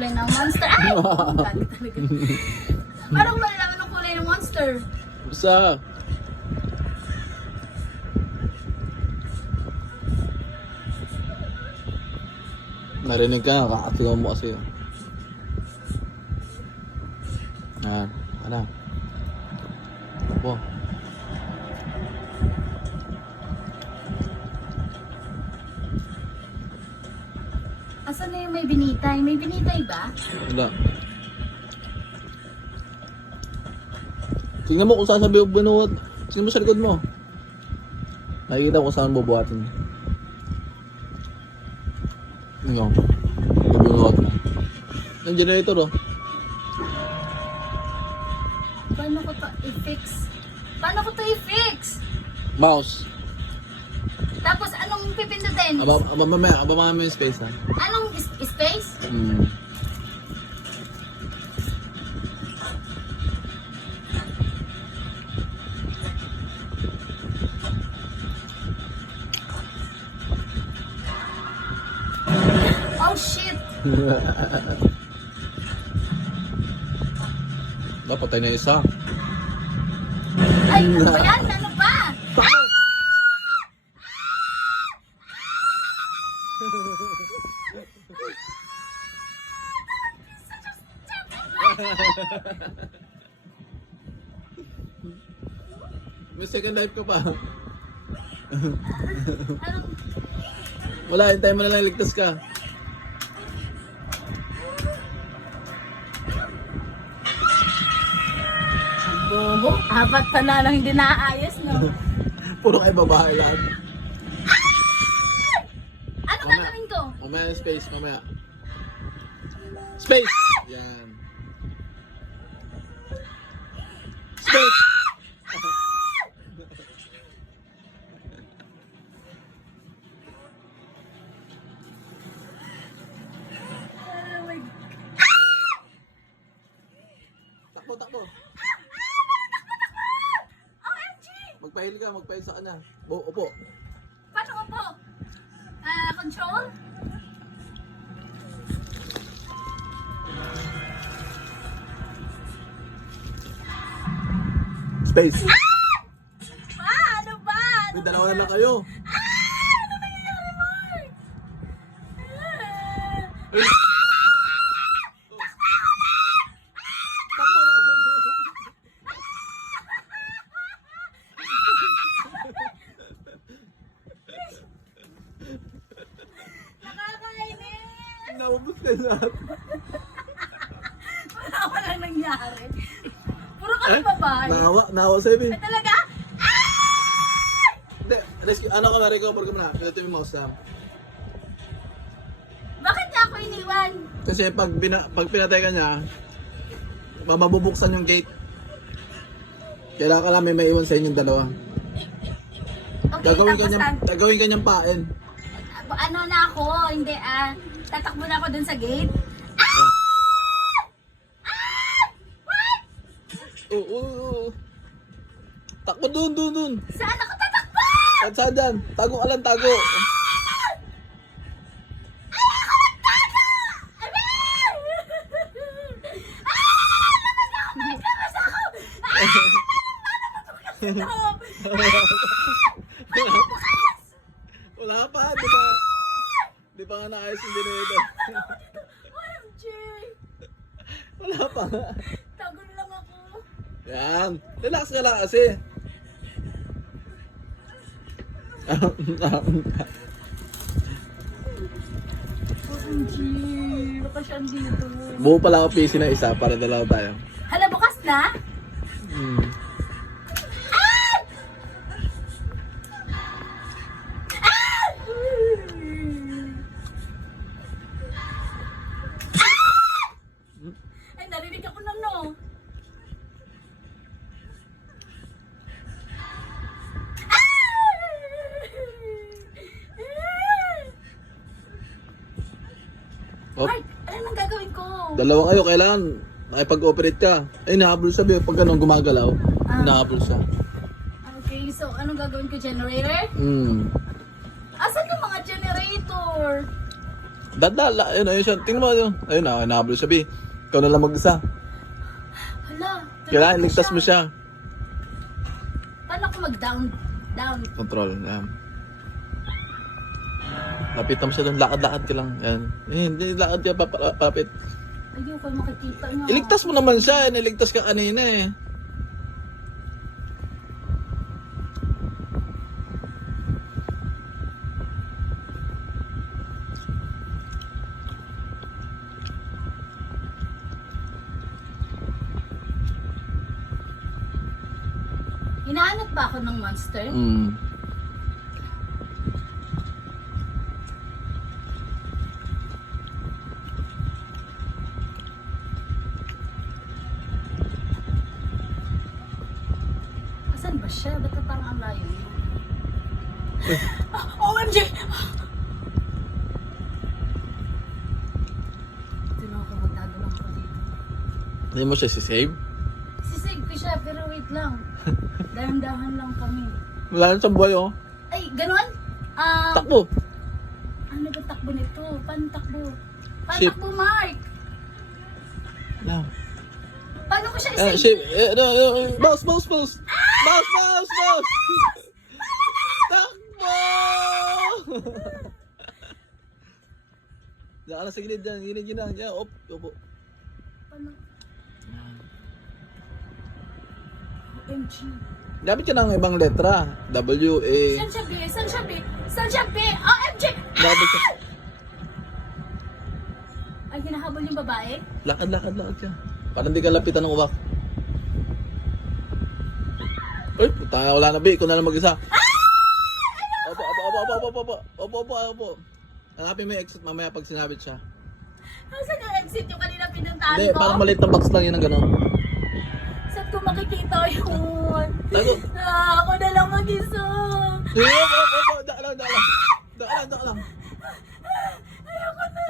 kulay ng monster. Ay! Ang galit talaga. Paano ko malalaman ang kulay ng monster? Basta. Narinig ka, kakatulaw mo kasi. Ano? Opo. Asan na yung may binitay? May binitay ba? Wala. Tingnan mo kung saan sabi yung binuhat. Tingnan mo sa likod mo. Nakikita ko kung saan bubuhatin. Tingnan mo. Binuhat mo. Yung generator oh. Paano ko to i-fix? Paano ko to i-fix? Mouse. Tapos anong pipindutin? Mamaya yung space ha. Anong space? Oh shit! Patay na isa. Ay, ano ba yan? Ano ba? May second life ka pa. Anong... Wala, hintay mo na lang ligtas ka. Bobo, apat pa na lang hindi naayos, no? Puro kayo babae lahat. Ano Mamaya. gagawin ko? Mamaya space, mamaya. Space! Yan. Space! Oh my... Takbo, takbo. OMG! Magpahil ka, magpahil sa kanya. Upo. Paano ko po? Control? Space! Ano ba? Ano May dalawa na lang kayo. Ano nangyayari, Mark? Nakakainis! Naubos ka lahat. Wala nangyari. Puro kami babae. Naawa sa'yo, Bin. Ay, talaga? Hindi, rescue, ano ka na, recover ka na. Pinatay mo yung mouse lang. Bakit niya ako iniwan? Kasi pag pinatay ka niya, mabubuksan yung gate. Kailangan ka lang may maiwan sa inyong dalawa. Okay, Gagawin ka niyang pain. ano na ako, hindi tatakbo na ako dun sa gate. Oo. Takbo dun. Saan ako tatakbo? At saan dyan? Tago ka lang, tago. Wala pa, di pa nga naayos yung generator. OMG! Wala pa nga. Tago na lang ako. Yan, relax ka lang kasi. OMG! Baka siya andito. Buo pala ako PC na isa para dalawa tayo. Hala, bukas na? Ay, narinig ako ng no. Oh, Mark, ano nang gagawin ko? dalawa kayo, kailangan makipag-operate ka. Ay, nahabol sabi, pag ganun gumagalaw, nahabol siya. Okay, so anong gagawin ko? Generator? Hmm. Asan yung mga generator? Dadala, ayun, ayun siya. Tingnan mo, ayun na, nahabol siya, B. Ikaw na lang mag-isa. Hala. Kailangan, ligtas mo siya. Paano ako mag-down? Down. Control, yan. Lapitan mo siya doon, lakad-lakad ka lang. Yan. Eh, hindi, lakad ka, papit. Ayoko makikita niya. Iligtas mo naman siya, niligtas ka kanina eh. Hinahanap ba ako ng monster? Mm. Asan ba siya? Ba't na parang ang layo niya? OMG! Ito na ako, magtago lang ako dito. Hindi mo siya sisave? Sisave ko siya, pero wait lang. Dahan-dahan lang kami. Wala na siyang buhay oh. Ay, ganun? Takbo! Ano ba takbo nito? Paano takbo? Paano Ship. takbo, Mark? Yeah. Paano ko siya Eh, isave? ship, boss! Boss! Takbo! Diyan ka lang sa gilid dyan, gilid yun na. Op, opo. Paano? OMG. Gamit ka ng ibang letra. W, A. Saan siya, B? Saan siya, B? Saan siya, B? OMG! Dapat ka. Ay, hinahabol yung babae? Lakad siya. Parang di ka lapitan ng uwak. Uy, puta, wala na, B. Ikaw na lang mag-isa. Opo. Hanapin mo yung exit mamaya pag sinabit siya. Saan yung exit yung kanina pinuntahan Hindi, ko? parang maliit na box lang yun ng gano'n. Saan ko makikita yun? Tago. Ako na lang mag-isa. Opo. Daan lang. Ayoko na.